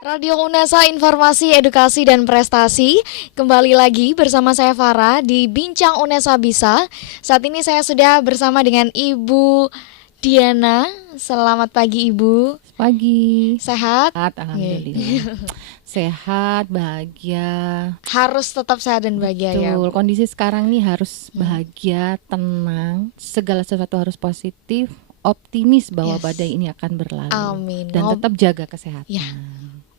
Radio Unesa Informasi, Edukasi, dan Prestasi. Kembali lagi bersama saya Farah di Bincang Unesa Bisa. Saat ini saya sudah bersama dengan Ibu Diana. Selamat pagi Ibu. Pagi. Sehat? Alhamdulillah. Sehat, bahagia. Harus tetap sehat dan bahagia ya. Betul. Kondisi sekarang nih harus bahagia, tenang, segala sesuatu harus positif, optimis bahwa badai ini akan berlalu. Amin. Dan tetap jaga kesehatan. Ya.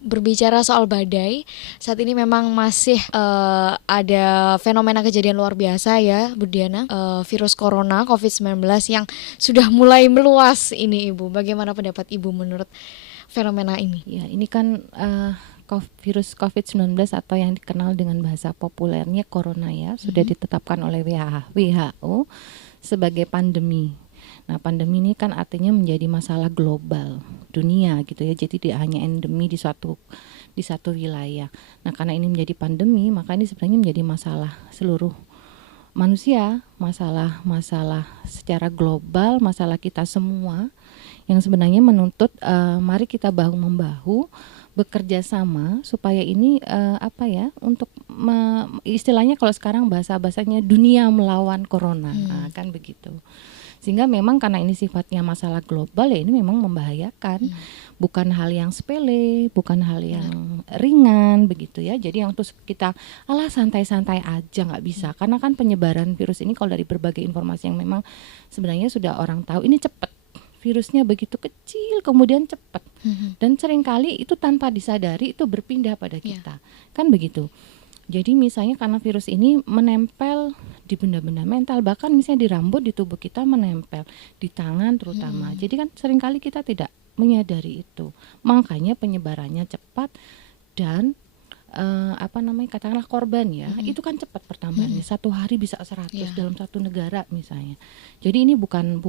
Berbicara soal badai, saat ini memang masih ada fenomena kejadian luar biasa ya Bu Diana, virus corona COVID-19 yang sudah mulai meluas ini Ibu. Bagaimana pendapat Ibu menurut fenomena ini? Ya, ini kan virus COVID-19 atau yang dikenal dengan bahasa populernya corona ya, sudah ditetapkan oleh WHO sebagai pandemi. Nah, pandemi ini kan artinya menjadi masalah global dunia gitu ya. Jadi tidak hanya endemi di satu wilayah. Nah, karena ini menjadi pandemi, maka ini sebenarnya menjadi masalah seluruh manusia, masalah secara global, masalah kita semua yang sebenarnya menuntut mari kita bahu membahu bekerja sama supaya ini untuk istilahnya kalau sekarang bahasanya dunia melawan corona, kan begitu. Sehingga memang karena ini sifatnya masalah global ya, ini memang membahayakan, bukan hal yang sepele, bukan hal yang ringan begitu ya. Jadi yang terus kita santai-santai aja nggak bisa, karena kan penyebaran virus ini kalau dari berbagai informasi yang memang sebenarnya sudah orang tahu ini cepat. Virusnya begitu kecil kemudian cepat, dan seringkali itu tanpa disadari itu berpindah pada kita, kan begitu. Jadi misalnya karena virus ini menempel di benda-benda mental, bahkan misalnya di rambut, di tubuh kita menempel, di tangan terutama. Jadi kan seringkali kita tidak menyadari itu. Makanya penyebarannya cepat dan katakanlah korban ya, itu kan cepat pertambahannya. Satu hari bisa 100 dalam satu negara misalnya. Jadi ini bukan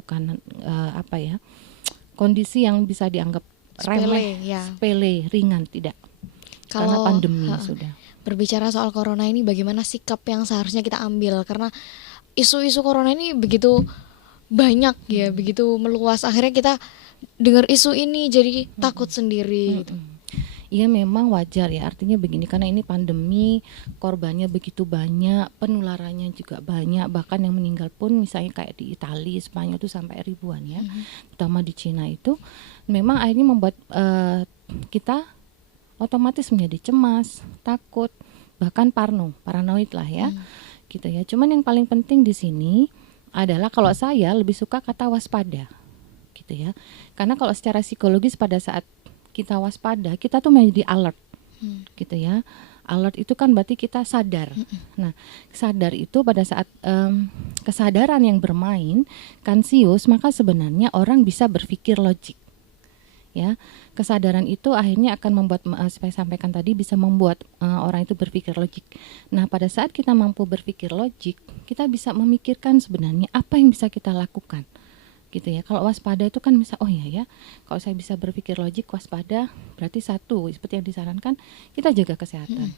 kondisi yang bisa dianggap remeh, sepele, ringan, tidak. Karena pandemi sudah. Berbicara soal corona ini, bagaimana sikap yang seharusnya kita ambil? Karena isu-isu corona ini begitu banyak ya, begitu meluas. Akhirnya kita dengar isu ini jadi takut sendiri gitu. Iya, memang wajar ya, artinya begini, karena ini pandemi, korbannya begitu banyak, penularannya juga banyak, bahkan yang meninggal pun misalnya kayak di Italia, Spanyol itu sampai ribuan ya, terutama di Cina itu, memang akhirnya membuat kita otomatis menjadi cemas, takut, bahkan paranoid lah ya, gitu ya. Cuman yang paling penting di sini adalah kalau saya lebih suka kata waspada, gitu ya. Karena kalau secara psikologis pada saat kita waspada, kita tuh menjadi alert, gitu ya. Alert itu kan berarti kita sadar. Nah, sadar itu pada saat kesadaran yang bermain, kansius, maka sebenarnya orang bisa berpikir logik. Ya, kesadaran itu akhirnya akan membuat, saya sampaikan tadi, bisa membuat orang itu berpikir logik. Nah, pada saat kita mampu berpikir logik, kita bisa memikirkan sebenarnya apa yang bisa kita lakukan, gitu ya. Kalau waspada itu kan bisa, oh iya ya, kalau saya bisa berpikir logik, waspada, berarti satu, seperti yang disarankan, kita jaga kesehatan.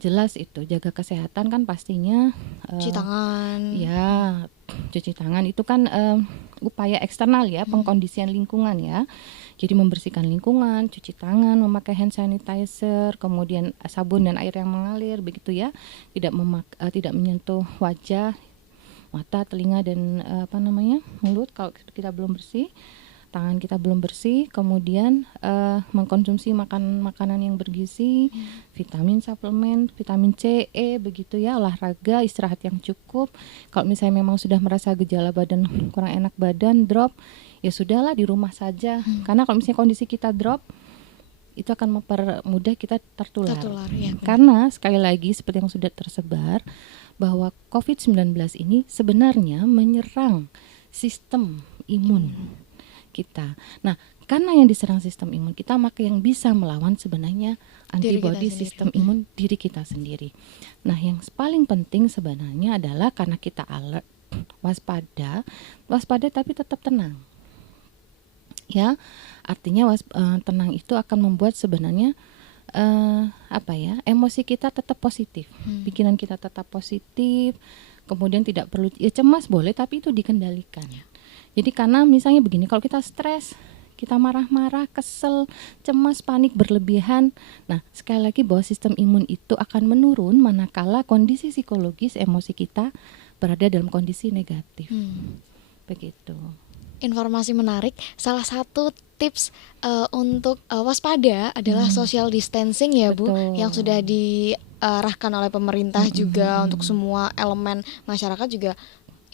Jelas itu, jaga kesehatan kan pastinya cuci tangan. Ya, cuci tangan itu kan upaya eksternal ya, pengkondisian lingkungan ya. Jadi membersihkan lingkungan, cuci tangan, memakai hand sanitizer, kemudian sabun dan air yang mengalir begitu ya. Tidak menyentuh wajah, mata, telinga, dan mulut kalau kita belum bersih. Tangan kita belum bersih, kemudian mengkonsumsi makanan yang bergizi, vitamin suplemen, vitamin C, E begitu ya, olahraga, istirahat yang cukup. Kalau misalnya memang sudah merasa gejala badan kurang enak badan, drop, ya sudahlah di rumah saja. Karena kalau misalnya kondisi kita drop, itu akan mempermudah kita tertular ya. Karena sekali lagi seperti yang sudah tersebar, bahwa COVID-19 ini sebenarnya menyerang sistem imun kita. Nah, karena yang diserang sistem imun kita, maka yang bisa melawan sebenarnya antibodi sistem imun diri kita sendiri. Nah, yang paling penting sebenarnya adalah karena kita alert, waspada tapi tetap tenang. Ya, artinya tenang itu akan membuat sebenarnya emosi kita tetap positif, pikiran kita tetap positif, kemudian tidak perlu cemas boleh, tapi itu dikendalikan. Jadi karena misalnya begini, kalau kita stres, kita marah-marah, kesel, cemas, panik berlebihan. Nah, sekali lagi bahwa sistem imun itu akan menurun manakala kondisi psikologis emosi kita berada dalam kondisi negatif. Begitu. Informasi menarik. Salah satu tips untuk waspada adalah social distancing ya Bu, Betul. yang sudah diarahkan oleh pemerintah juga untuk semua elemen masyarakat juga.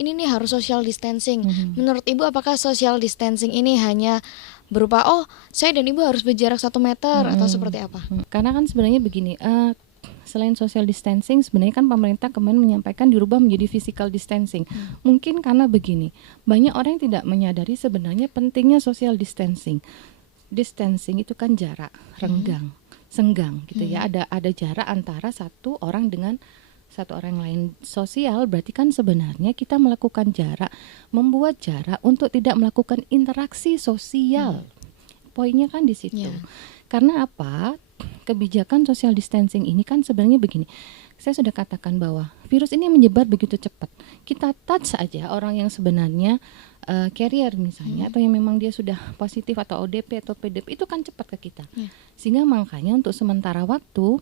Ini nih harus social distancing. Menurut Ibu apakah social distancing ini hanya berupa saya dan Ibu harus berjarak 1 meter atau seperti apa? Karena kan sebenarnya begini, selain social distancing, sebenarnya kan pemerintah kemarin menyampaikan dirubah menjadi physical distancing. Mungkin karena begini, banyak orang yang tidak menyadari sebenarnya pentingnya social distancing. Distancing itu kan jarak, renggang, senggang gitu ya. Ada jarak antara satu orang dengan satu orang lain. Sosial berarti kan sebenarnya kita melakukan jarak, membuat jarak untuk tidak melakukan interaksi sosial. Poinnya kan di situ. Karena apa? Kebijakan social distancing ini kan sebenarnya begini. Saya sudah katakan bahwa virus ini menyebar begitu cepat. Kita touch aja orang yang sebenarnya carrier misalnya, atau yang memang dia sudah positif atau ODP atau PDP, itu kan cepat ke kita. Sehingga makanya untuk sementara waktu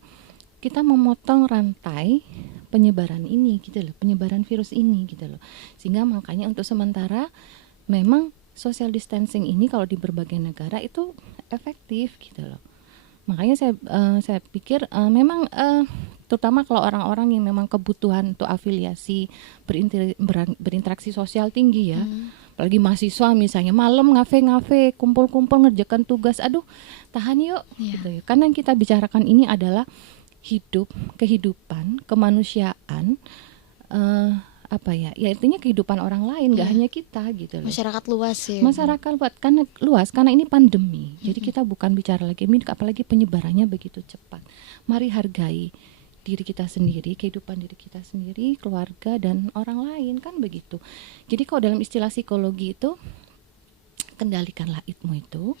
kita memotong rantai penyebaran ini gitu loh, penyebaran virus ini gitu loh. Sehingga makanya untuk sementara memang social distancing ini kalau di berbagai negara itu efektif gitu loh. Makanya saya pikir memang terutama kalau orang-orang yang memang kebutuhan untuk afiliasi berinteraksi sosial tinggi ya, apalagi mahasiswa misalnya malam ngafe-ngafe, kumpul-kumpul ngerjakan tugas, aduh tahan yuk gitu ya. Karena yang kita bicarakan ini adalah kehidupan, kemanusiaan, ya artinya kehidupan orang lain, nggak hanya kita gitu loh. Masyarakat luas ya. Masyarakat luas karena ini pandemi. Jadi kita bukan bicara lagi ini, apalagi penyebarannya begitu cepat. Mari hargai diri kita sendiri, kehidupan diri kita sendiri, keluarga dan orang lain, kan begitu. Jadi kalau dalam istilah psikologi itu kendalikanlah itmu itu.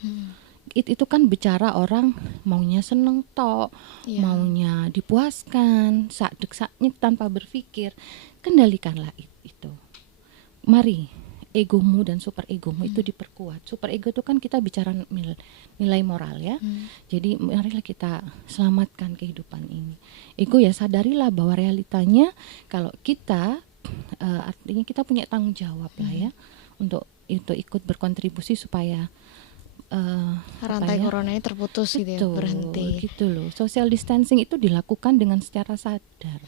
Itu kan bicara orang maunya seneng tok, maunya dipuaskan, sak-sak tanpa berpikir. Kendalikanlah itu. Mari egomu dan super egomu itu diperkuat. Super ego itu kan kita bicara nilai moral ya. Jadi marilah kita selamatkan kehidupan ini. Ego ya sadarilah bahwa realitanya kalau kita artinya kita punya tanggung jawab lah ya untuk itu ikut berkontribusi supaya rantai corona ini terputus gitu ya, berhenti. Gitu loh. Social distancing itu dilakukan dengan secara sadar.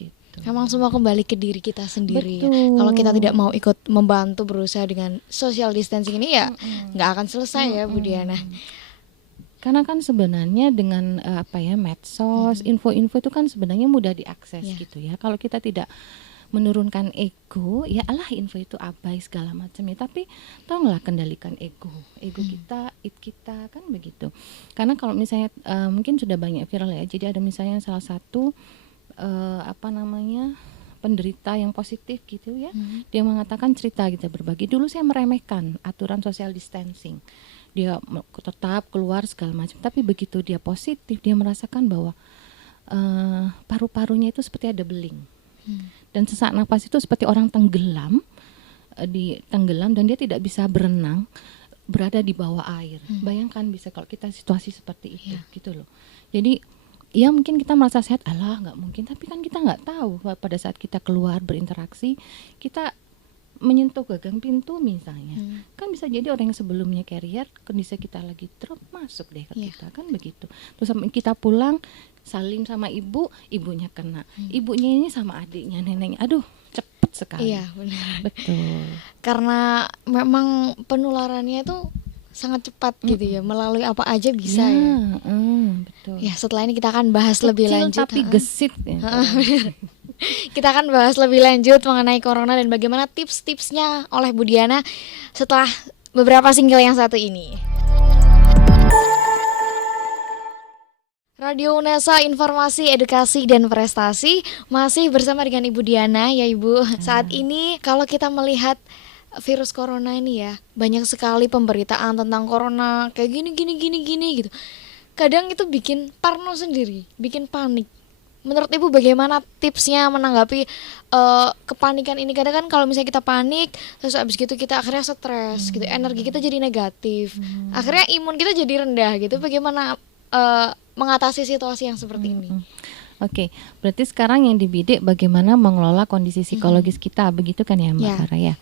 Gitu. Memang semua kembali ke diri kita sendiri. Ya. Kalau kita tidak mau ikut membantu berusaha dengan social distancing ini ya nggak akan selesai ya Bu Diana. Karena kan sebenarnya dengan medsos, info-info itu kan sebenarnya mudah diakses gitu ya. Kalau kita tidak menurunkan ego, ya Allah info itu abai segala macam ya. Tapi tolonglah kendalikan ego kita, kita kan begitu. Karena kalau misalnya mungkin sudah banyak viral ya. Jadi ada misalnya salah satu penderita yang positif gitu ya. Dia mengatakan cerita gitu berbagi. Dulu saya meremehkan aturan social distancing. Dia tetap keluar segala macam. Tapi begitu dia positif, dia merasakan bahwa paru-parunya itu seperti ada beling. Dan sesak nafas itu seperti orang tenggelam dan dia tidak bisa berenang, berada di bawah air. Bayangkan bisa kalau kita situasi seperti itu gitu loh. Jadi ya mungkin kita merasa sehat, alah nggak mungkin, tapi kan kita nggak tahu pada saat kita keluar berinteraksi, kita menyentuh gagang pintu misalnya, kan bisa jadi orang yang sebelumnya carrier, kondisi kita lagi drop masuk deh ke kita, kan begitu. Terus kita pulang salim sama ibunya kena, ibunya ini sama adiknya, neneknya, aduh cepet sekali. Iya benar. Betul. Karena memang penularannya itu sangat cepat gitu ya, melalui apa aja bisa ya. Betul. Ya setelah ini kita akan bahas lebih lanjut. Tapi gesit ya. Kita akan bahas lebih lanjut mengenai corona dan bagaimana tips-tipsnya oleh Bu Diana setelah beberapa single yang satu ini. Radio UNESA, informasi, edukasi, dan prestasi. Masih bersama dengan Ibu Diana ya Ibu. Saat ini kalau kita melihat virus corona ini ya, banyak sekali pemberitaan tentang corona kayak gini gitu. Kadang itu bikin parno sendiri, bikin panik. Menurut Ibu bagaimana tipsnya menanggapi kepanikan ini? Kadang kan kalau misalnya kita panik, terus abis gitu kita akhirnya stres gitu, energi kita jadi negatif, akhirnya imun kita jadi rendah gitu. Bagaimana mengatasi situasi yang seperti ini? Oke, berarti sekarang yang dibidik bagaimana mengelola kondisi psikologis kita, begitu kan ya Mbak Ya. Farah ya?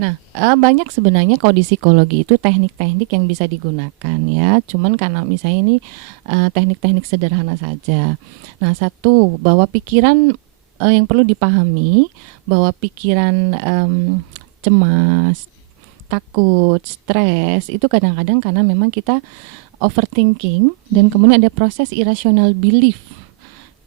Nah, banyak sebenarnya kalau di psikologi itu teknik-teknik yang bisa digunakan ya. Cuman karena misalnya ini teknik-teknik sederhana saja. Nah, satu, bahwa pikiran yang perlu dipahami bahwa pikiran cemas, takut, stres itu kadang-kadang karena memang kita overthinking dan kemudian ada proses irrational belief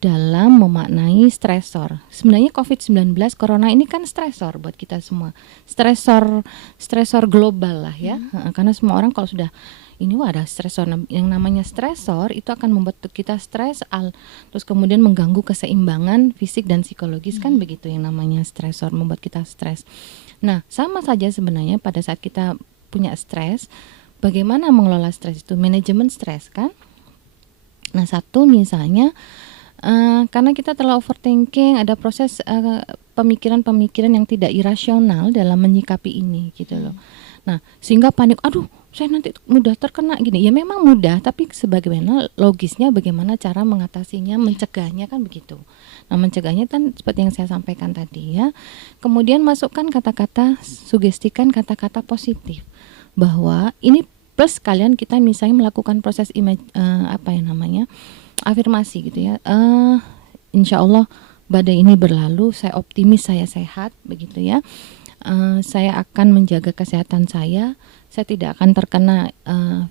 dalam memaknai stresor. Sebenarnya COVID-19 Corona ini kan stresor buat kita semua. Stresor global lah ya. Karena semua orang kalau sudah ini ada stresor, yang namanya stresor itu akan membuat kita stres, terus kemudian mengganggu keseimbangan fisik dan psikologis kan begitu, yang namanya stresor membuat kita stres. Nah, sama saja sebenarnya pada saat kita punya stres, bagaimana mengelola stres itu, manajemen stres kan. Nah, satu misalnya karena kita terlalu overthinking, ada proses pemikiran-pemikiran yang tidak irasional dalam menyikapi ini gitu loh. Nah, sehingga panik, aduh saya nanti mudah terkena gini. Ya memang mudah, tapi sebagaimana logisnya bagaimana cara mengatasinya, mencegahnya kan begitu. Nah, mencegahnya kan seperti yang saya sampaikan tadi ya. Kemudian masukkan kata-kata, sugestikan kata-kata positif. Bahwa ini plus kalian kita misalnya melakukan proses afirmasi gitu ya. Insya Allah badai ini berlalu, saya optimis, saya sehat begitu ya. Saya akan menjaga kesehatan saya tidak akan terkena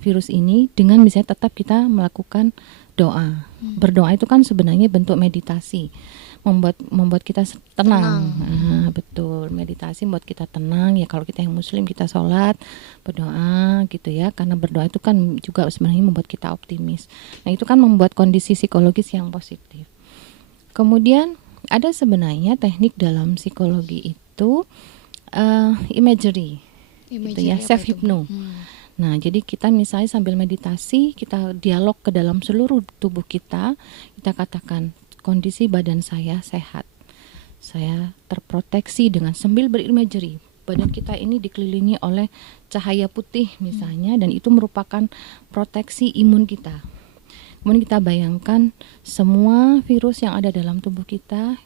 virus ini dengan misalnya tetap kita melakukan doa. Berdoa itu kan sebenarnya bentuk meditasi, membuat kita tenang. Betul, meditasi membuat kita tenang ya. Kalau kita yang muslim kita sholat, berdoa gitu ya, karena berdoa itu kan juga sebenarnya membuat kita optimis. Nah, itu kan membuat kondisi psikologis yang positif. Kemudian ada sebenarnya teknik dalam psikologi itu imagery gitu ya, self hypno. Nah, jadi kita misalnya sambil meditasi, kita dialog ke dalam seluruh tubuh kita katakan kondisi badan saya sehat, saya terproteksi dengan sambil berimagery. Badan kita ini dikelilingi oleh cahaya putih misalnya, dan itu merupakan proteksi imun kita. Kemudian kita bayangkan semua virus yang ada dalam tubuh kita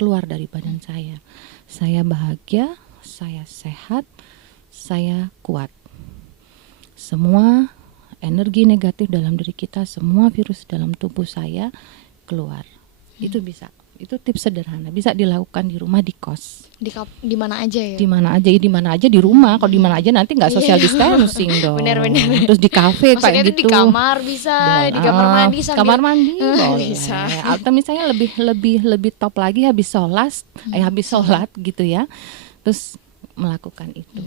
keluar dari badan saya. Saya bahagia, saya sehat, saya kuat. Semua energi negatif dalam diri kita, semua virus dalam tubuh saya keluar. Itu bisa. Itu tips sederhana, bisa dilakukan di rumah, di kos. Di mana aja ya? Di mana aja di rumah. Kalau di mana aja nanti nggak social distancing dong. Benar. Terus di kafe kayak gitu. Di kamar bisa, di kamar mandi sambil. Kamar mandi boleh. Bisa. Atau misalnya lebih top lagi habis sholat gitu ya. Terus melakukan itu.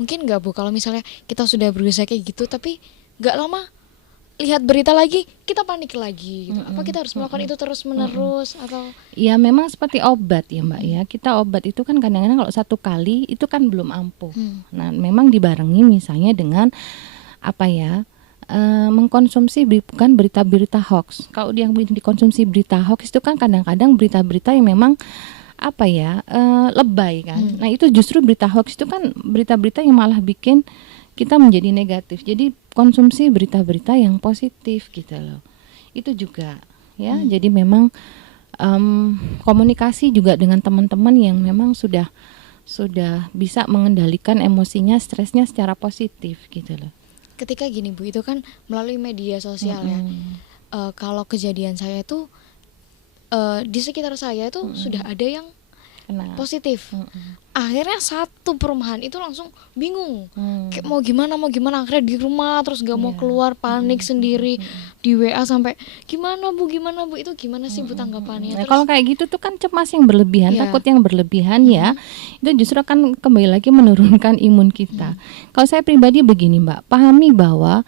Mungkin nggak Bu, kalau misalnya kita sudah berusaha kayak gitu tapi nggak lama lihat berita lagi kita panik lagi gitu. Apa kita harus melakukan itu terus menerus atau? Ya memang seperti obat ya Mbak ya. Kita obat itu kan kadang-kadang kalau satu kali itu kan belum ampuh. Nah, memang dibarengi misalnya dengan mengkonsumsi bukan berita-berita hoax. Kalau yang dikonsumsi berita hoax itu kan kadang-kadang berita-berita yang memang lebay kan. Nah, itu justru berita hoax itu kan berita-berita yang malah bikin kita menjadi negatif. Jadi konsumsi berita-berita yang positif gitu loh. Itu juga ya. Jadi memang komunikasi juga dengan teman-teman yang memang sudah bisa mengendalikan emosinya, stresnya secara positif gitu loh. Ketika gini Bu, itu kan melalui media sosial ya. Kalau kejadian saya itu di sekitar saya itu sudah ada yang positif. Akhirnya satu perumahan itu langsung bingung, kayak mau gimana akhirnya di rumah terus gak mau keluar, panik sendiri, di WA sampai gimana bu itu gimana sih Bu tanggapannya? Nah, kalau kayak gitu tuh kan cemas yang berlebihan, takut yang berlebihan ya, itu justru akan kembali lagi menurunkan imun kita. Kalau saya pribadi begini Mbak, pahami bahwa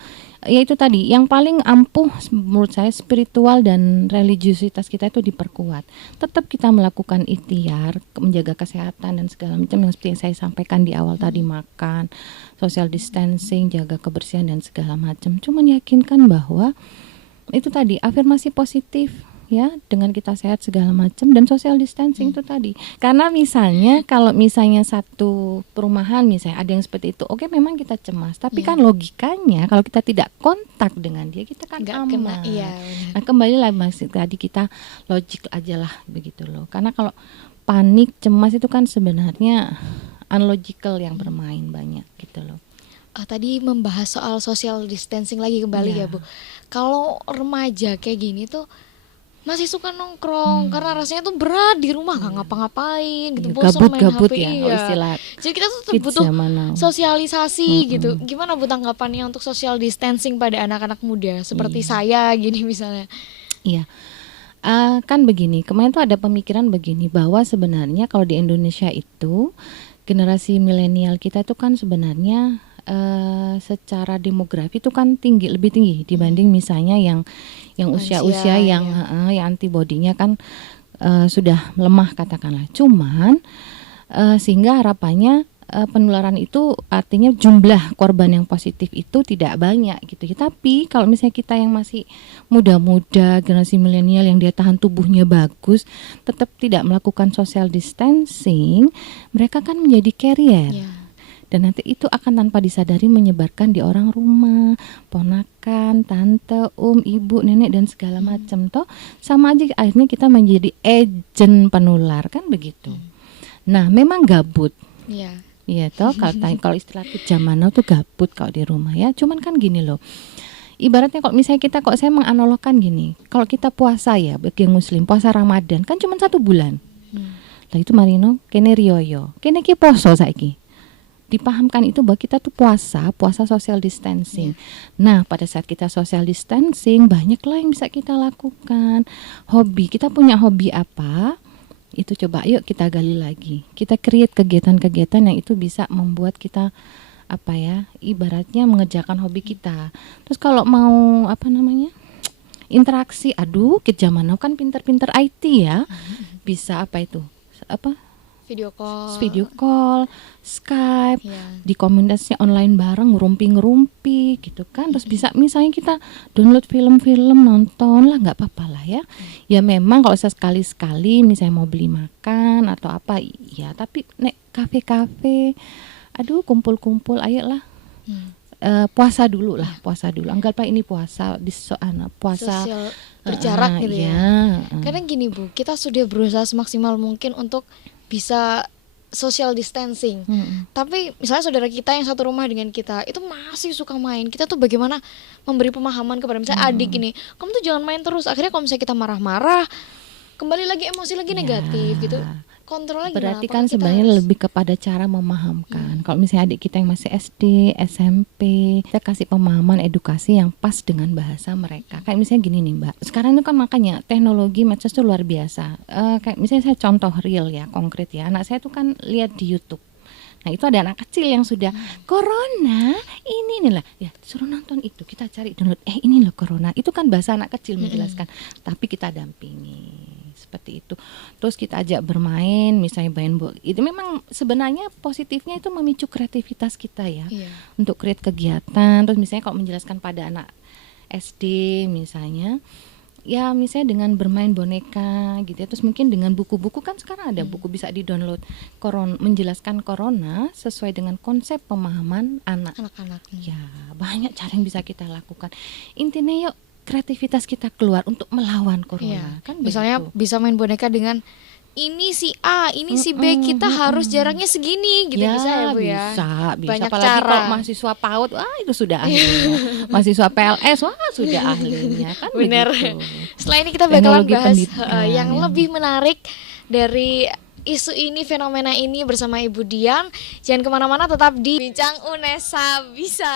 ya itu tadi, yang paling ampuh menurut saya spiritual dan religiusitas kita itu diperkuat. Tetap kita melakukan ikhtiar, menjaga kesehatan dan segala macam yang seperti yang saya sampaikan di awal tadi, makan, social distancing, jaga kebersihan dan segala macam. Cuman yakinkan bahwa itu tadi, afirmasi positif, ya, dengan kita sehat segala macam, dan social distancing itu tadi. Karena misalnya kalau misalnya satu perumahan misalnya ada yang seperti itu, oke memang kita cemas, tapi kan logikanya kalau kita tidak kontak dengan dia kita kan Nggak aman. kena, iya, benar. Nah kembali lah Mas, tadi kita logik aja lah begitu loh. Karena kalau panik, cemas itu kan sebenarnya unlogical yang bermain banyak gitu loh. Tadi membahas soal social distancing lagi kembali Iya. ya Bu. Kalau remaja kayak gini tuh masih suka nongkrong karena rasanya tuh berat di rumah nggak ngapa-ngapain gitu, bosan main Gabut-gabut HP. ya kalau Iya. istilah Jadi kita tuh kids butuh zaman now. sosialisasi gitu. Gimana Bu tanggapannya untuk social distancing pada anak-anak muda seperti saya gini misalnya? Iya. Kan begini, kemarin tuh ada pemikiran begini bahwa sebenarnya kalau di Indonesia itu generasi milenial kita itu kan sebenarnya secara demografi itu kan lebih tinggi dibanding misalnya yang usia-usia Lansia, yang antibodinya kan sudah lemah katakanlah. Cuman sehingga harapannya penularan itu artinya jumlah korban yang positif itu tidak banyak gitu. Tapi kalau misalnya kita yang masih muda-muda, generasi milenial yang dia tahan tubuhnya bagus, tetap tidak melakukan social distancing, mereka kan menjadi carrier. Iya. Dan nanti itu akan tanpa disadari menyebarkan di orang rumah, ponakan, tante, ibu, nenek dan segala macam. Toh sama aja akhirnya kita menjadi agent penular kan begitu. Nah, memang gabut. Iya. Iya toh kalau istilah zaman now tuh gabut kalau di rumah ya. Cuman kan gini loh. Ibaratnya kalau misalnya saya menganalogkan gini. Kalau kita puasa ya bagi yang muslim, puasa Ramadan kan cuma 1 bulan. Lah itu marino kene riyoyo. Kene ki poso saiki. Dipahamkan itu bahwa kita tuh puasa social distancing. Nah, pada saat kita social distancing banyaklah yang bisa kita lakukan. Hobi, kita punya hobi apa? Itu coba yuk kita gali lagi. Kita create kegiatan-kegiatan yang itu bisa membuat kita ibaratnya mengerjakan hobi kita. Terus kalau mau interaksi, ke zaman now kan pinter-pinter IT ya. Bisa Video call, Skype, Iya. di komunitasnya online bareng ngerumpi gitu kan. Terus bisa misalnya kita download film-film, nonton lah, nggak apa-apa lah ya. Ya memang kalau sekali-sekali misalnya mau beli makan atau apa ya, tapi nek kafe-kafe, kumpul-kumpul ayolah. Puasa dulu. Anggaplah ini puasa puasa Sosial berjarak gitu ya. ya. Karena gini Bu, kita sudah berusaha semaksimal mungkin untuk bisa social distancing. Tapi misalnya saudara kita yang satu rumah dengan kita itu masih suka main. Kita tuh bagaimana memberi pemahaman kepada misalnya adik ini, kamu tuh jangan main terus. Akhirnya kalau misalnya kita marah-marah, kembali lagi emosi lagi negatif gitu. Kontrolnya gimana? Berarti Apakah kan kita sebenarnya harus- lebih kepada cara memahamkan. Kalau misalnya adik kita yang masih SD, SMP, kita kasih pemahaman edukasi yang pas dengan bahasa mereka. Kayak misalnya gini nih Mbak, sekarang itu kan makanya teknologi medsos itu luar biasa. Kayak misalnya saya contoh real ya, konkret ya. Anak saya tuh kan lihat di YouTube. Nah itu ada anak kecil yang sudah corona ini nih lah ya, suruh nonton itu, kita cari download ini loh corona, itu kan bahasa anak kecil menjelaskan, tapi kita dampingi seperti itu. Terus kita ajak bermain, misalnya main bola. Itu memang sebenarnya positifnya itu memicu kreativitas kita ya, untuk create kegiatan. Terus misalnya kalau menjelaskan pada anak SD misalnya, ya misalnya dengan bermain boneka gitu ya. Terus mungkin dengan buku-buku, kan sekarang ada buku bisa di-download menjelaskan corona sesuai dengan konsep pemahaman anak-anak. Ya, banyak cara yang bisa kita lakukan. Intinya yuk kreativitas kita keluar untuk melawan corona. Kan Misalnya begitu. bisa main boneka dengan ini si A, ini si B, kita harus jaraknya segini gitu, bisa ya Bu ya. Bisa. Banyak Apalagi cara. kalau mahasiswa PAUD, itu sudah ahlinya. Mahasiswa PLS, sudah ahlinya. Kan Bener. begitu. Setelah ini kita bakalan Teknologi bahas pendidikan, yang ya. lebih menarik dari isu ini, fenomena ini bersama Ibu Dian. Jangan kemana-mana, tetap di Bincang UNESA Bisa.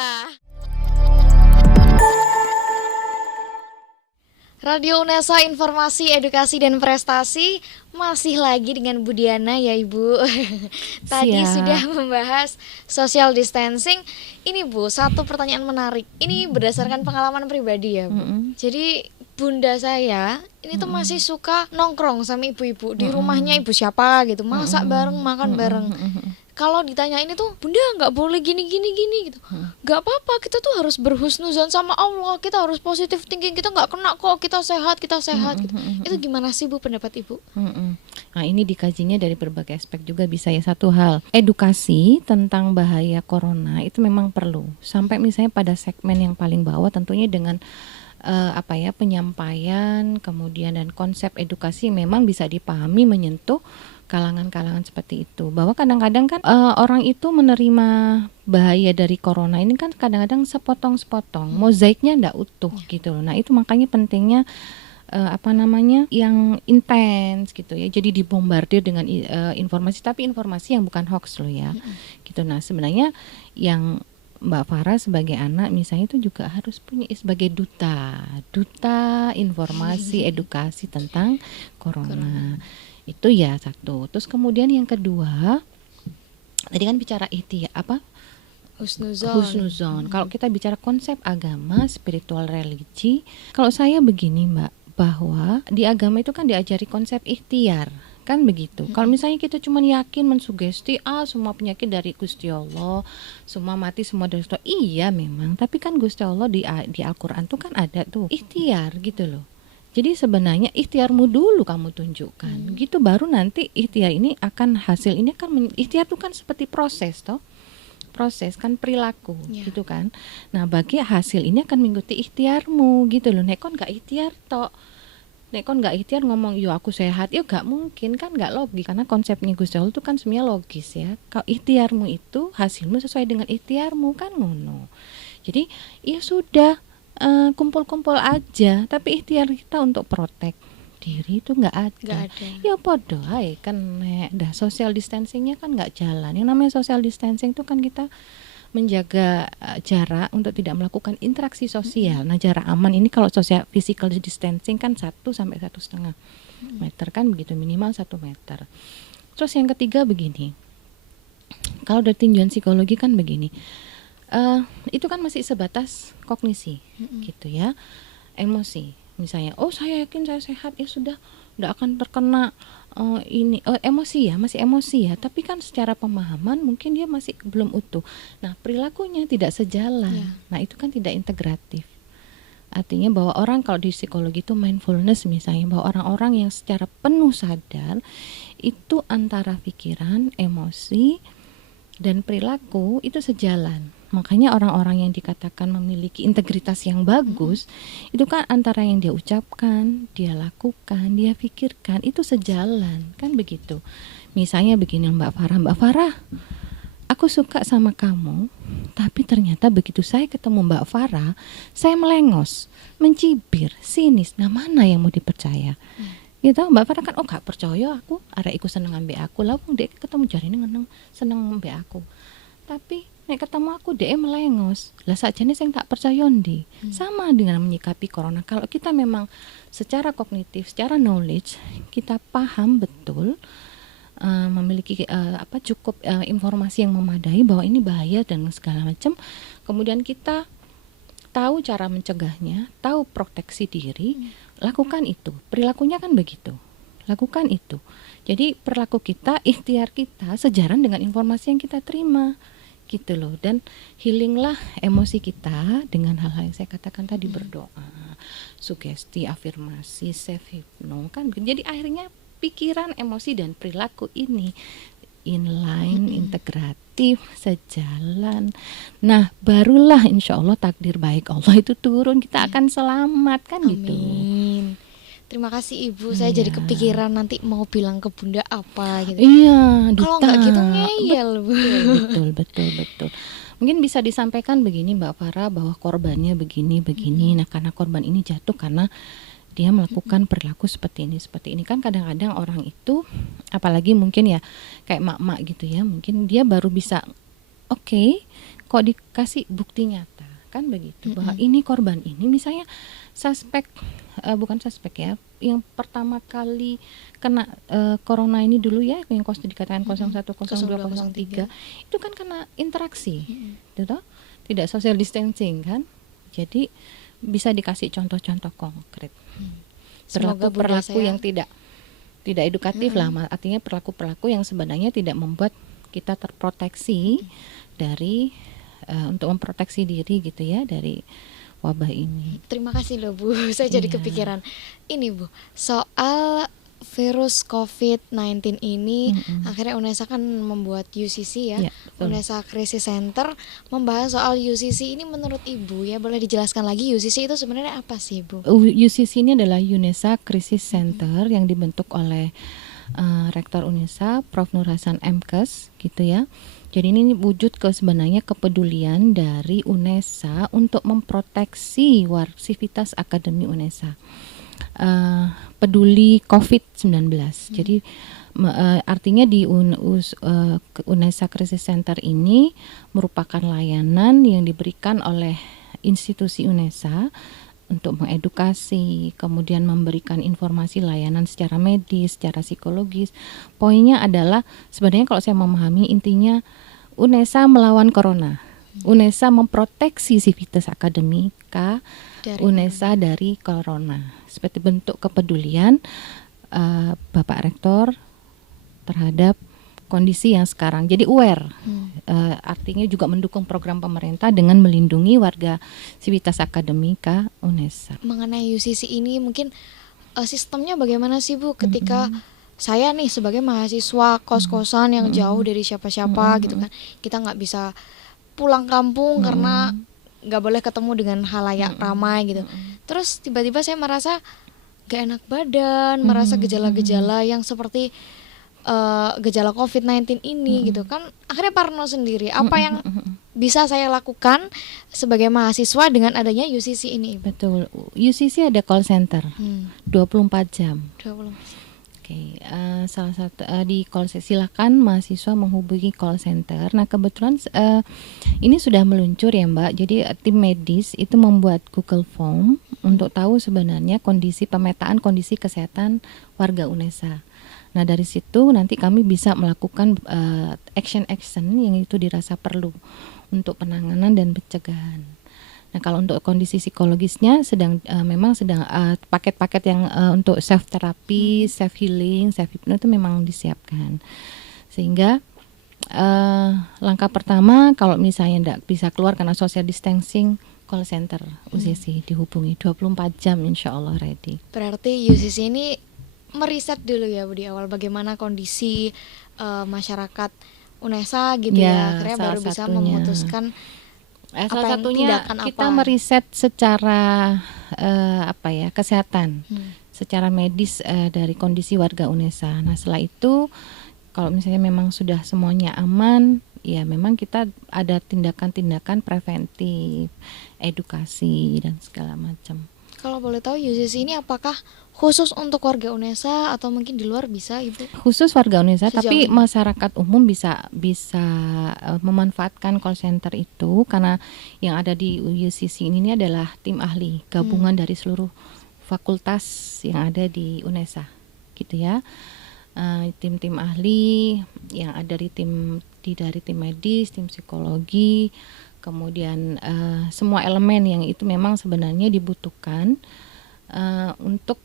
Radio UNESA, informasi, edukasi, dan prestasi. Masih lagi dengan Bu Diana ya Ibu. Tadi Siap. sudah membahas social distancing. Ini Bu, satu pertanyaan menarik. Ini berdasarkan pengalaman pribadi ya Bu. Jadi bunda saya ini tuh masih suka nongkrong sama ibu-ibu di rumahnya ibu siapa gitu, masak bareng, makan bareng. kalau ditanyain itu, Bunda nggak boleh gini gini gini gitu, nggak apa-apa, kita tuh harus berhusnuzon sama Allah, kita harus positive thinking, kita nggak kena kok, kita sehat gitu. Itu gimana sih Bu pendapat Ibu? Nah, ini dikajinya dari berbagai aspek juga bisa ya. Satu hal, edukasi tentang bahaya corona itu memang perlu. Sampai misalnya pada segmen yang paling bawah tentunya dengan penyampaian kemudian dan konsep edukasi memang bisa dipahami menyentuh kalangan-kalangan seperti itu. Bahwa kadang-kadang kan orang itu menerima bahaya dari corona ini kan kadang-kadang sepotong-sepotong, mozaiknya enggak utuh gitu loh. Nah, itu makanya pentingnya yang intens gitu ya. Jadi dibombardir dengan informasi, tapi informasi yang bukan hoax loh ya. Gitu. Nah, sebenarnya yang Mbak Farah sebagai anak misalnya itu juga harus punya sebagai duta informasi edukasi tentang corona. Itu ya satu. Terus kemudian yang kedua, tadi kan bicara husnuzon. Kalau kita bicara konsep agama, spiritual religi, kalau saya begini Mbak, bahwa di agama itu kan diajari konsep ikhtiar. Kan begitu. Kalau misalnya kita cuma yakin mensugesti semua penyakit dari Gusti Allah, semua mati semua dari Gusti Allah. Iya memang, tapi kan Gusti Allah di Al-Qur'an tuh kan ada tuh ikhtiar gitu loh. Jadi sebenarnya ikhtiarmu dulu kamu tunjukkan. Gitu baru nanti ikhtiar ini akan hasil ini akan ikhtiar itu kan seperti proses toh. Proses kan perilaku gitu kan. Nah, bagi hasil ini akan mengikuti ikhtiarmu gitu loh. Nek kon gak ikhtiar toh. Nek kon gak ikhtiar ngomong yo aku sehat, yo gak mungkin kan, gak logis karena konsepnya Gusti Allah itu kan semuanya logis ya. Kalau ikhtiarmu itu hasilmu sesuai dengan ikhtiarmu kan ngono. Jadi ya sudah kumpul-kumpul aja, tapi ikhtiar kita untuk protek diri itu nggak ada. Ya podo ae kan dah social distancingnya kan nggak jalan. Yang namanya social distancing itu kan kita menjaga jarak untuk tidak melakukan interaksi sosial. Nah, jarak aman ini kalau social physical distancing kan 1 sampai 1,5 meter kan begitu, minimal 1 meter. Terus yang ketiga begini, kalau dari tinjauan psikologi kan begini, itu kan masih sebatas kognisi gitu ya, emosi. Misalnya, saya yakin saya sehat, ya sudah, tidak akan terkena emosi ya, masih emosi ya. Tapi kan secara pemahaman mungkin dia masih belum utuh. Nah, perilakunya tidak sejalan. Nah, itu kan tidak integratif. Artinya bahwa orang kalau di psikologi itu mindfulness misalnya, bahwa orang-orang yang secara penuh sadar itu antara pikiran, emosi, dan perilaku itu sejalan. Makanya orang-orang yang dikatakan memiliki integritas yang bagus itu kan antara yang dia ucapkan, dia lakukan, dia pikirkan itu sejalan, kan begitu. Misalnya begini Mbak Farah, aku suka sama kamu, tapi ternyata begitu saya ketemu Mbak Farah, saya melengos, mencibir, sinis. Nah, mana yang mau dipercaya? Gitu, Mbak Farah kan gak percaya aku, arek iku seneng ambek aku, lah wong dek ketemu jarine seneng ambek aku. Tapi nek ketemu aku dia melengos. Lah sakjane sing tak percaya ndi. Sama dengan menyikapi corona. Kalau kita memang secara kognitif, secara knowledge kita paham betul, memiliki cukup informasi yang memadai bahwa ini bahaya dan segala macam. Kemudian kita tahu cara mencegahnya, tahu proteksi diri, lakukan itu. Perilakunya kan begitu. Lakukan itu. Jadi perilaku kita, ikhtiar kita sejalan dengan informasi yang kita terima. Gitu loh, dan healinglah emosi kita dengan hal-hal yang saya katakan tadi, berdoa, sugesti, afirmasi, self hypno kan. Jadi akhirnya pikiran, emosi dan perilaku ini inline, integratif, sejalan. Nah, barulah insya Allah takdir baik Allah itu turun, kita akan selamat kan. Amin. Gitu. Terima kasih Ibu, saya jadi kepikiran nanti mau bilang ke Bunda apa gitu. Iya, kalau nggak gitu ngeyel. Betul. Mungkin bisa disampaikan begini Mbak Farah, bahwa korbannya begini. Nah, karena korban ini jatuh karena dia melakukan perilaku seperti ini kan. Kadang-kadang orang itu, apalagi mungkin ya kayak mak-mak gitu ya, mungkin dia baru bisa kok dikasih bukti nyata kan begitu, bahwa ini korban ini misalnya bukan suspek ya, yang pertama kali kena corona ini dulu ya, yang dikatakan 01, 02, 03 itu kan kena interaksi, gitu, tidak social distancing kan. Jadi bisa dikasih contoh-contoh konkret. Perilaku yang tidak edukatif lah, artinya perilaku yang sebenarnya tidak membuat kita terproteksi dari untuk memproteksi diri gitu ya dari wabah ini. Terima kasih loh Bu, saya jadi Iya. kepikiran. Ini Bu, soal virus COVID-19 ini, akhirnya UNESA kan membuat UCC ya, Ya, betul. UNESA Crisis Center, membahas soal UCC ini. Menurut Ibu ya, boleh dijelaskan lagi UCC itu sebenarnya apa sih Bu? UCC ini adalah UNESA Crisis Center yang dibentuk oleh Rektor UNESA, Prof. Nur Hasan MKes, gitu ya. Jadi ini wujud sebenarnya kepedulian dari UNESA untuk memproteksi sivitas akademi UNESA. Peduli COVID-19. Jadi artinya di UNESA Crisis Center ini merupakan layanan yang diberikan oleh institusi UNESA untuk mengedukasi, kemudian memberikan informasi layanan secara medis, secara psikologis. Poinnya adalah sebenarnya kalau saya memahami intinya UNESA melawan corona. UNESA memproteksi sivitas akademika UNESA dari corona. Seperti bentuk kepedulian Bapak Rektor terhadap kondisi yang sekarang. Jadi aware, artinya juga mendukung program pemerintah dengan melindungi warga sivitas akademika UNESA. Mengenai UCC ini mungkin sistemnya bagaimana sih Bu ketika saya nih sebagai mahasiswa kos-kosan yang jauh dari siapa-siapa gitu kan, kita nggak bisa pulang kampung karena nggak boleh ketemu dengan halayak ramai gitu. Terus tiba-tiba saya merasa gak enak badan, merasa gejala-gejala yang seperti gejala COVID-19 ini gitu kan, akhirnya parno sendiri. Apa yang bisa saya lakukan sebagai mahasiswa dengan adanya UCC ini? Betul, UCC ada call center 24 jam. 24. Oke, salah satu di call center silakan mahasiswa menghubungi call center. Nah kebetulan ini sudah meluncur ya Mbak. Jadi tim medis itu membuat Google Form untuk tahu sebenarnya pemetaan kondisi kesehatan warga UNESA. Nah dari situ nanti kami bisa melakukan action yang itu dirasa perlu untuk penanganan dan pencegahan. Nah kalau untuk kondisi psikologisnya memang sedang paket-paket yang untuk self terapi, self healing, self hypno itu memang disiapkan. Sehingga langkah pertama kalau misalnya tidak bisa keluar karena social distancing, call center UCC dihubungi 24 jam insya Allah ready. Berarti UCC ini meriset dulu ya Bu di awal bagaimana kondisi masyarakat UNESA gitu ya, akhirnya baru bisa memutuskan salah satunya kita meriset secara kesehatan, secara medis dari kondisi warga UNESA. Nah setelah itu kalau misalnya memang sudah semuanya aman, ya memang kita ada tindakan-tindakan preventif, edukasi dan segala macam. Kalau boleh tahu UCC ini apakah khusus untuk warga UNESA atau mungkin di luar bisa Ibu? Khusus warga UNESA, tapi masyarakat umum bisa memanfaatkan call center itu karena yang ada di UCC ini adalah tim ahli gabungan dari seluruh fakultas yang ada di UNESA, gitu ya. Tim-tim ahli yang ada dari tim medis, tim psikologi. Kemudian semua elemen yang itu memang sebenarnya dibutuhkan untuk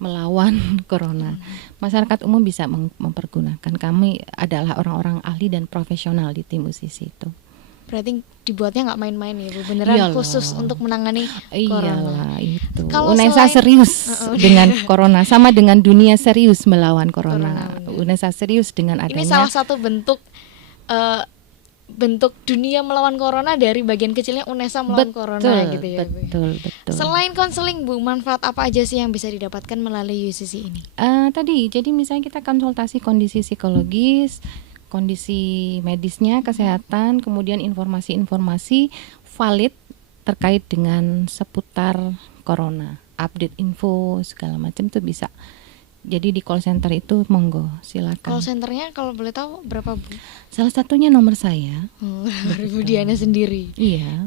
melawan corona. Masyarakat umum bisa mempergunakan. Kami adalah orang-orang ahli dan profesional di tim UCC itu. Berarti dibuatnya nggak main-main ya Bu, beneran khusus untuk menangani corona. Iyalah itu. Kalau UNESA serius dengan corona, sama dengan dunia serius melawan corona. UNESA serius dengan adanya. Ini salah satu bentuk dunia melawan corona dari bagian kecilnya UNESA melawan corona gitu ya. Betul. Selain konseling Bu, manfaat apa aja sih yang bisa didapatkan melalui UCC ini? Jadi misalnya kita konsultasi kondisi psikologis, kondisi medisnya, kesehatan, kemudian informasi-informasi valid terkait dengan seputar corona, update info segala macam itu bisa. Jadi di call center itu monggo silakan. Call centernya kalau boleh tahu berapa Bu? Salah satunya nomor saya. Bu Diana sendiri. Iya.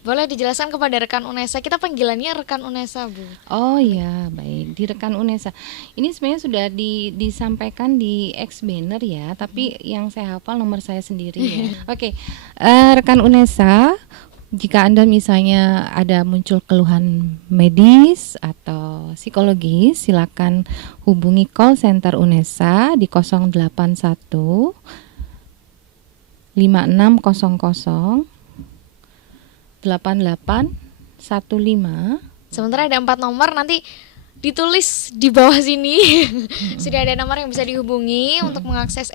Boleh dijelaskan kepada rekan UNESA, kita panggilannya rekan UNESA Bu. Oh iya baik, di rekan UNESA. Ini sebenarnya sudah disampaikan di X banner ya, tapi yang saya hafal nomor saya sendiri ya. Oke, rekan UNESA. Jika Anda misalnya ada muncul keluhan medis atau psikologis, silakan hubungi call center UNESA di 081 5600 8815. Sementara ada 4 nomor, nanti ditulis di bawah sini. Sudah ada nomor yang bisa dihubungi untuk mengakses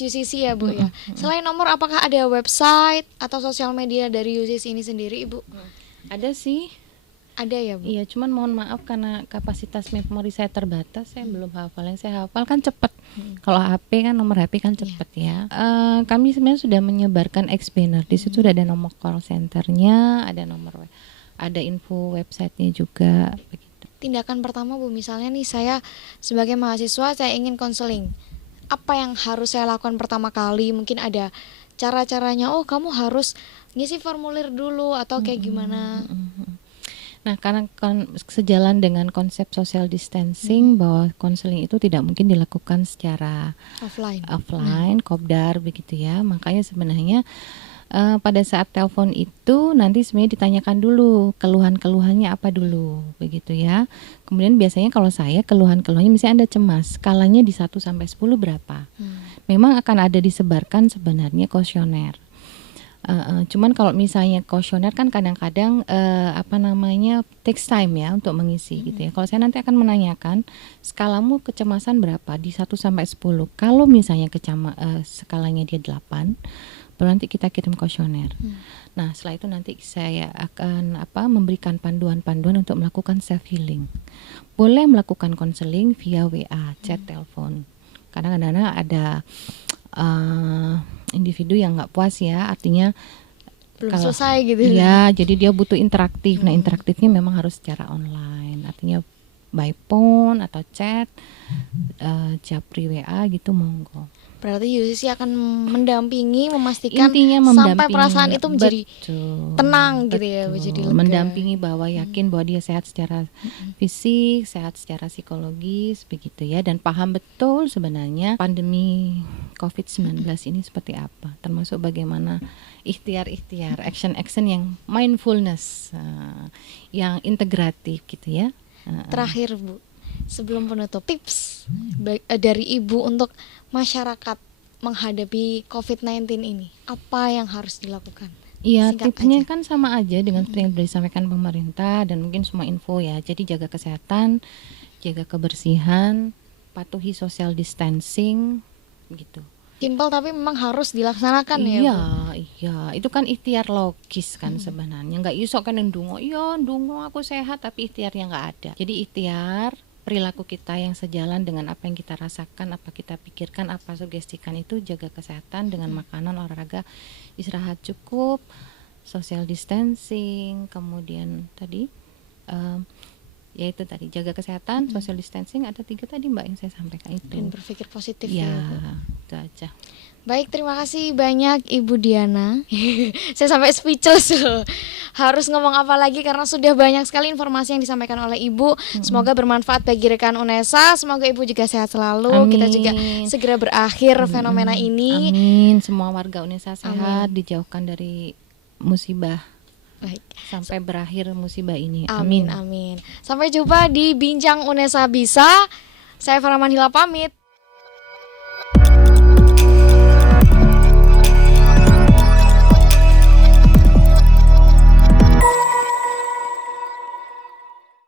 UCC ya Bu ya. Selain nomor, apakah ada website atau sosial media dari UCC ini sendiri Ibu? Ada sih. Ada ya Bu? Iya, cuman mohon maaf karena kapasitas memori saya terbatas, saya belum hafal. Yang saya hafal kan cepet. Kalau HP kan nomor HP kan cepet ya. Kami sebenarnya sudah menyebarkan ex-banner. Di situ ada nomor call centernya, ada info websitenya juga. Begitu. Tindakan pertama Bu, misalnya nih saya sebagai mahasiswa saya ingin konseling. Apa yang harus saya lakukan pertama kali? Mungkin ada cara-caranya. Oh, kamu harus ngisi formulir dulu atau kayak gimana? Nah, karena sejalan dengan konsep social distancing bahwa konseling itu tidak mungkin dilakukan secara offline, kopdar begitu ya. Makanya sebenarnya pada saat telepon itu nanti sebenarnya ditanyakan dulu keluhan-keluhannya apa dulu begitu ya. Kemudian biasanya kalau saya keluhannya misalnya Anda cemas, skalanya di 1 sampai 10 berapa? Memang akan ada disebarkan sebenarnya kuesioner. Cuman kalau misalnya kuesioner kan kadang-kadang takes time ya untuk mengisi gitu ya. Kalau saya nanti akan menanyakan skalamu kecemasan berapa di 1 sampai 10. Kalau misalnya skalanya dia 8, baru nanti kita kirim kuesioner. Nah, setelah itu nanti saya akan memberikan panduan-panduan untuk melakukan self healing. Boleh melakukan konseling via WA, chat, telepon. Kadang-kadang ada individu yang nggak puas ya, artinya belum selesai gitu ya, jadi dia butuh interaktif. Nah, interaktifnya memang harus secara online, artinya by phone atau chat, japri WA gitu, monggo. Berarti UCC akan mendampingi, memastikan Intinya sampai perasaan itu menjadi tenang gitu ya, menjadi lega. Mendampingi bahwa yakin bahwa dia sehat secara fisik, sehat secara psikologis begitu ya, dan paham betul sebenarnya pandemi COVID-19 ini seperti apa, termasuk bagaimana ikhtiar-ikhtiar, action-action yang mindfulness, yang integratif gitu ya. Terakhir Bu, sebelum penutup, tips dari Ibu untuk masyarakat menghadapi COVID-19 ini, apa yang harus dilakukan? Iya, Singkat tipsnya aja. kan sama aja dengan seperti yang disampaikan pemerintah dan mungkin semua info ya. Jadi jaga kesehatan, jaga kebersihan, patuhi social distancing gitu. Simpel tapi memang harus dilaksanakan ya Bu? Iya, itu kan ikhtiar logis kan sebenarnya. Nggak iso kan ndonga, ndonga aku sehat tapi ikhtiarnya nggak ada. Jadi ikhtiar perilaku kita yang sejalan dengan apa yang kita rasakan, apa kita pikirkan, apa sugestikan itu, jaga kesehatan dengan makanan, olahraga, istirahat cukup, social distancing, kemudian tadi yaitu tadi jaga kesehatan, social distancing, ada 3 tadi Mbak yang saya sampaikan itu. Dan berpikir positif ya. Bu. Itu aja. Baik, terima kasih banyak Ibu Diana. Saya sampai speechless loh. Harus ngomong apa lagi karena sudah banyak sekali informasi yang disampaikan oleh Ibu. Semoga bermanfaat bagi rekan UNESA. Semoga Ibu juga sehat selalu. Amin. Kita juga segera berakhir fenomena ini. Amin. Semua warga UNESA sehat, dijauhkan dari musibah. Baik. Sampai berakhir musibah ini. Amin. Sampai jumpa di Bincang UNESA Bisa. Saya Farah Manhila pamit.